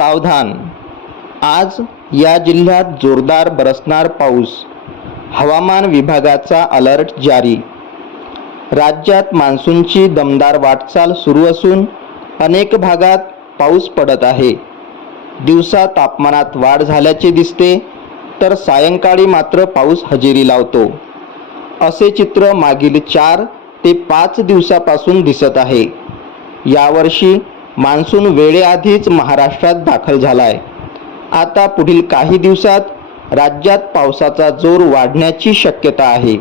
सावधान. आज या जिल्ह्यात जोरदार बरसणार पाऊस. हवामान विभागाचा अलर्ट जारी. राज्यात मान्सूनची दमदार वाटचाल सुरू असून अनेक भागात पाऊस पडत आहे. दिवसा तापमानात वाढ झाल्याचे दिसते तर सायंकाळी मात्र पाऊस हजेरी लावतो. असे चित्र मागील चार ते पाच दिवसापासून दिसत आहे. यावर्षी मान्सून वेळेआधीच महाराष्ट्रात दाखल झाला आहे आता पुढील काही दिवसात राज्यात पावसाचा जोर वाढण्याची शक्यता आहे.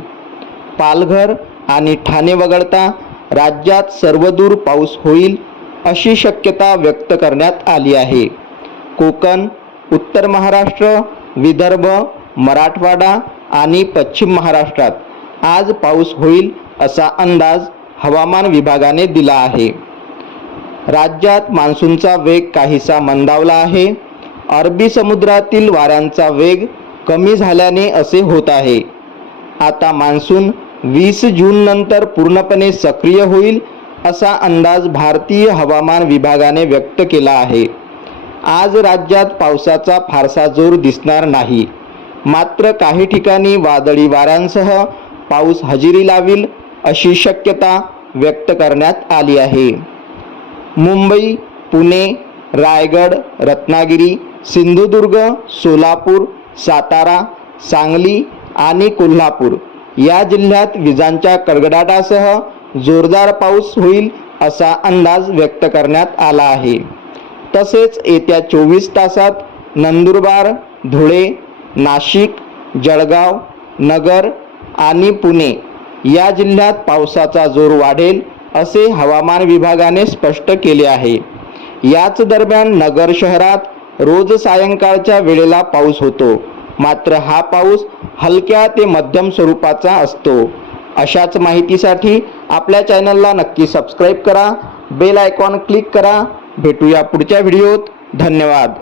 पालघर आणि ठाणे वगळता राज्यात सर्वदूर पाऊस होईल अशी शक्यता व्यक्त करण्यात आली आहे. कोकण उत्तर महाराष्ट्र विदर्भ मराठवाडा आणि पश्चिम महाराष्ट्रात आज पाऊस होईल असा अंदाज हवामान विभागाने दिला आहे. राज्यात मान्सूनचा वेग काहीसा मंदावला आहे. अरबी समुद्रातील वाऱ्यांचा वेग कमी झाल्याने असे होत आहे. आता मान्सून वीस जून नंतर पूर्णपणे सक्रिय होईल असा अंदाज भारतीय हवामान विभागाने व्यक्त केला आहे. आज राज्यात पावसाचा फारसा जोर दिसणार नाही. मात्र काही ठिकाणी वादळी वाऱ्यांसह पाऊस हजेरी लावील अशी शक्यता व्यक्त करण्यात आली आहे. मुंबई पुणे रायगड रत्नागिरी सिंधुदुर्ग सोलापूर सातारा सांगली आणि कोल्हापूर. या जिल्ह्यात विजांच्या कडकडाटासह जोरदार पाऊस होईल असा अंदाज व्यक्त करण्यात आला आहे. तसेच येत्या चोवीस तासात नंदुरबार धुळे नाशिक जळगाव नगर आणि पुणे या जिल्ह्यात पावसाचा जोर वाढेल असे हवामान विभागाने स्पष्ट केले आहे. याच दरम्यान नगर शहरात रोज सायंकाळच्या वेळेला पाऊस होतो. मात्र हा पाऊस हलक्या ते मध्यम स्वरूपाचा असतो. अशाच माहितीसाठी आपल्या चॅनलला नक्की सबस्क्राईब करा बेल आयकॉन क्लिक करा. भेटूया पुढच्या व्हिडिओत. धन्यवाद.